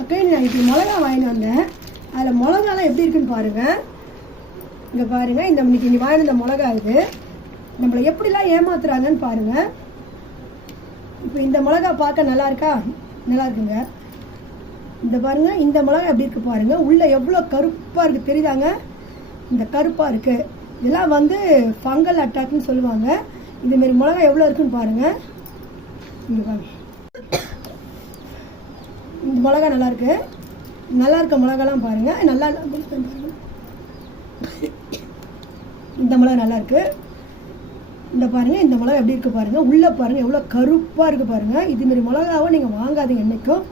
Okay நான் இப்படி மிளகா வாங்கிட்டு வந்தேன். அதில் மிளகாலாம் எப்படி இருக்குன்னு பாருங்கள் இங்கே பாருங்கள் இந்த இன்னைக்கு இங்கே வாங்கின இந்த மிளகா இது. நம்மளை எப்படிலாம் ஏமாத்துறாங்கன்னு பாருங்கள் இப்போ இந்த மிளகா பார்க்க நல்லா இருக்கா? நல்லா இருக்குங்க. இந்த பாருங்கள் இந்த மிளகா எப்படி இருக்குது பாருங்கள் உள்ளே எவ்வளோ கருப்பாக இருக்குது தெரியுதாங்க? இந்த கருப்பாக இருக்குது இதெல்லாம் வந்து ஃபங்கல் அட்டாக்னு சொல்லுவாங்க. இதுமாரி மிளகா எவ்வளோ இருக்குன்னு பாருங்கள் இங்கே பாருங்கள் மிளகா நல்லாயிருக்கு நல்லா இருக்க மிளகாலாம் பாருங்கள் நல்லா பாருங்கள் இந்த மிளகா நல்லா இருக்கு இந்த பாருங்கள் இந்த மிளகா எப்படி இருக்குது பாருங்கள் உள்ளே பாருங்கள் எவ்வளோ கருப்பாக இருக்குது பாருங்கள் இதுமாரி மிளகாவும் மிளகாவை வாங்காதீங்க என்றைக்கும்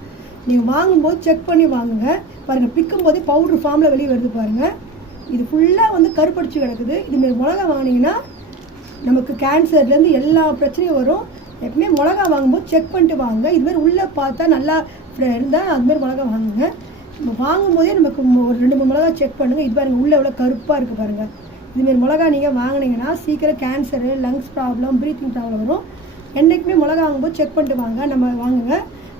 நீங்கள் வாங்கும்போது செக் பண்ணி வாங்குங்க. பாருங்கள் பிக்கும் போதே பவுடர் ஃபார்மில் வெளியே வருது பாருங்க. இது ஃபுல்லாக வந்து கருப்படிச்சு கிடக்குது. இதுமாரி மிளகா வாங்கினீங்கன்னா நமக்கு கேன்சர்லேருந்து எல்லா பிரச்சனையும் வரும். எப்பவுமே மிளகா வாங்கும்போது செக் பண்ணிட்டு வாங்க. இது மாதிரி உள்ளே பார்த்தா நல்லா இருந்தால் அதுமாதிரி மிளகா வாங்குங்க. நம்ம வாங்கும்போதே நமக்கு ஒரு ரெண்டு மூணு மிளகா செக் பண்ணுங்கள் இது பாருங்கள் உள்ளே எவ்வளோ கருப்பாக இருக்குது பாருங்கள் இதுமாரி மிளகா நீங்கள் வாங்கினீங்கன்னா சீக்கிரம் cancer lungs problem breathing problem வரும். என்றைக்குமே மிளகா வாங்கும்போது செக் பண்ணிட்டு வாங்க. நம்ம வாங்குங்க.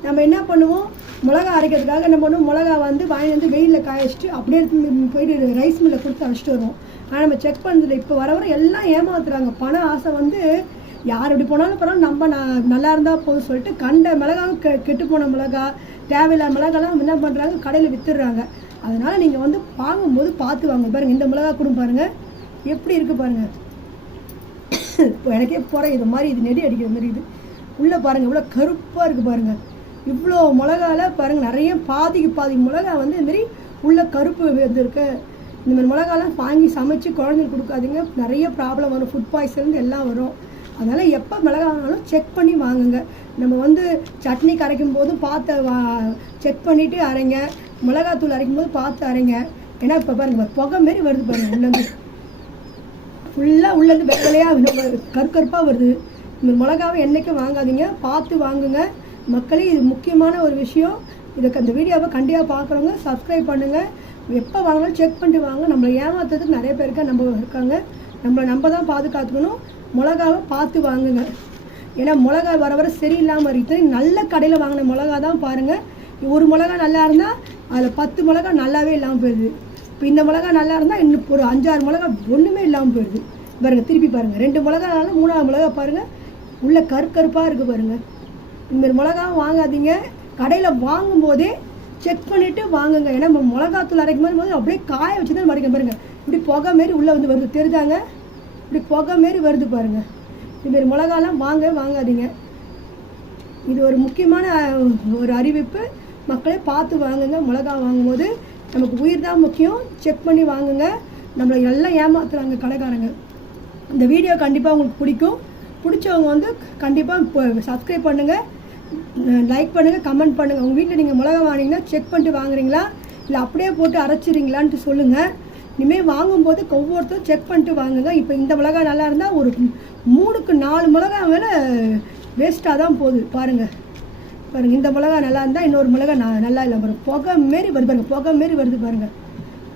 நம்ம என்ன பண்ணுவோம்? மிளகா அரைக்கிறதுக்காக என்ன பண்ணுவோம்? மிளகா வந்து வாங்கி வந்து வெயிலில் காய வச்சுட்டு அப்படியே எடுத்து போயிட்டு ரைஸ் மில்லில் கொடுத்து அழைச்சிட்டு வருவோம். ஆனால் நம்ம செக் பண்ணதில்லை இப்போ வர வர எல்லாம் ஏமாத்துறாங்க. பண ஆசை வந்து யார் எப்படி போனாலும் பரவாயில்ல நம்ம நான் நல்லா இருந்தால் போதும் சொல்லிட்டு கண்ட மிளகாவும் கெ கெட்டு போன மிளகா தேவையில்லாத மிளகாலாம் என்ன பண்ணுறாங்க கடையில் விற்றுடுறாங்க அதனால் நீங்கள் வந்து வாங்கும்போது பார்த்து வாங்க. பாருங்கள் இந்த மிளகா கூட பாருங்கள் எப்படி இருக்குது பாருங்கள் இப்போ எனக்கே போகிற இது மாதிரி இது நெடி அடிக்கிற மாதிரி இது உள்ளே பாருங்கள் இவ்வளோ கருப்பாக இருக்குது பாருங்க. இவ்வளோ மிளகால பாருங்கள் நிறைய பாதிக்கு பாதி மிளகா வந்து இதுமாரி உள்ள கருப்பு வந்துருக்கு. இந்த மாதிரி மிளகாலாம் வாங்கி சமைச்சு குழந்தைங்களுக்கு கொடுக்காதீங்க. நிறைய ப்ராப்ளம் வரும். ஃபுட் பாய்சன் எல்லாம் வரும். அதனால் எப்போ மிளகா வாங்கினாலும் செக் பண்ணி வாங்குங்க. நம்ம வந்து சட்னி கரைக்கும் போதும் பார்த்து வா செக் பண்ணிவிட்டு அரைங்க. மிளகாத்தூள் அரைக்கும் போது பார்த்து அரைங்க. ஏன்னா இப்போ பாருங்க புகை மாரி வருது பாருங்கள் உள்ளது ஃபுல்லாக உள்ளேருந்து வெள்ளையாக கருக்கருப்பாக வருது. இந்த மிளகாவை என்றைக்கும் வாங்காதீங்க பார்த்து வாங்குங்க. மக்களே இது முக்கியமான ஒரு விஷயம். இதுக்கு அந்த வீடியோவை கண்டிப்பாக பார்க்குறவங்க சப்ஸ்கிரைப் பண்ணுங்கள் எப்போ வாங்கினாலும் செக் பண்ணிட்டு வாங்க. நம்மளை ஏமாத்துறதுக்கு நிறைய பேருக்கு நம்ம இருக்காங்க. நம்மளை நம்ம தான் பாதுகாத்துக்கணும். மிளகாவை பார்த்து வாங்குங்க. ஏன்னா மிளகா வர வர சரியில்லாமல் இருக்குது நல்ல கடையில் வாங்கின மிளகா தான் பாருங்கள் ஒரு மிளகா நல்லா இருந்தால் அதில் பத்து மிளகா நல்லாவே இல்லாமல் போயிடுது. இப்போ இந்த மிளகா நல்லா இருந்தால் இன்னும் ஒரு அஞ்சாறு மிளகா ஒன்றுமே இல்லாமல் போயிடுது. பாருங்க திருப்பி பாருங்கள் ரெண்டு மிளகானால மூணாவது மிளகா பாருங்கள் உள்ள கருக்கருப்பாக இருக்குது பாருங்கள் இந்த மிளகாவும் வாங்காதீங்க. கடையில் வாங்கும்போதே செக் பண்ணிவிட்டு வாங்குங்க. ஏன்னா நம்ம மிளகாத்தூள் அரைக்கும் போது அப்படியே காய வச்சு தான் மறைக்க பாருங்கள் இப்படி புகை மாரி உள்ளே வந்து வருது. தெரிதாங்க இப்படி புகை மாரி வருது பாருங்க. இதுமாரி மிளகாலாம் வாங்க வாங்காதீங்க. இது ஒரு முக்கியமான ஒரு அறிவிப்பு. மக்களே பார்த்து வாங்குங்க. மிளகா வாங்கும்போது நமக்கு உயிர் தான் முக்கியம். செக் பண்ணி வாங்குங்க. நம்மளை எல்லாம் ஏமாத்துறாங்க கடைக்காரங்க. இந்த வீடியோ கண்டிப்பாக உங்களுக்கு பிடிக்கும். பிடிச்சவங்க வந்து கண்டிப்பாக இப்போ சப்ஸ்கிரைப் பண்ணுங்கள் லைக் பண்ணுங்கள் கமெண்ட் பண்ணுங்கள் உங்கள் வீட்டில் நீங்கள் மிளகா வாங்கினீங்கன்னா செக் பண்ணிட்டு வாங்குறீங்களா? இல்லை அப்படியே போட்டு அரைச்சிடுறீங்களான்ட்டு சொல்லுங்கள் இனிமேல் வாங்கும்போது ஒவ்வொருத்தரும் செக் பண்ணிட்டு வாங்குங்க. இப்போ இந்த மிளகா நல்லா இருந்தால் ஒரு மூணுக்கு நாலு மிளகா மேலே வேஸ்ட்டாக தான் போகுது. பாருங்கள் பாருங்க இந்த மிளகா நல்லா இருந்தால் இன்னொரு மிளகா நான் நல்லா இல்லை. பாருங்கள் புகை மாரி வருது பாருங்கள் புகை மாரி வருது பாருங்கள்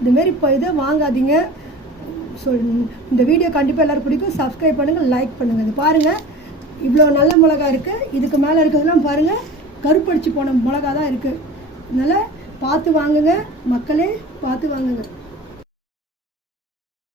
இந்த மாரி இப்போ இதை வாங்காதீங்க. சொல் இந்த வீடியோ கண்டிப்பாக எல்லோரும் பிடிக்கும். சப்ஸ்கிரைப் பண்ணுங்கள் லைக் பண்ணுங்கள் இது பாருங்கள் இவ்வளோ நல்ல மிளகா இருக்குது இதுக்கு மேலே இருக்கிறதெல்லாம் பாருங்கள் கருப்படிச்சு போன மிளகா தான் இருக்குது அதனால் பார்த்து வாங்குங்க. மக்களே பார்த்து வாங்குங்க.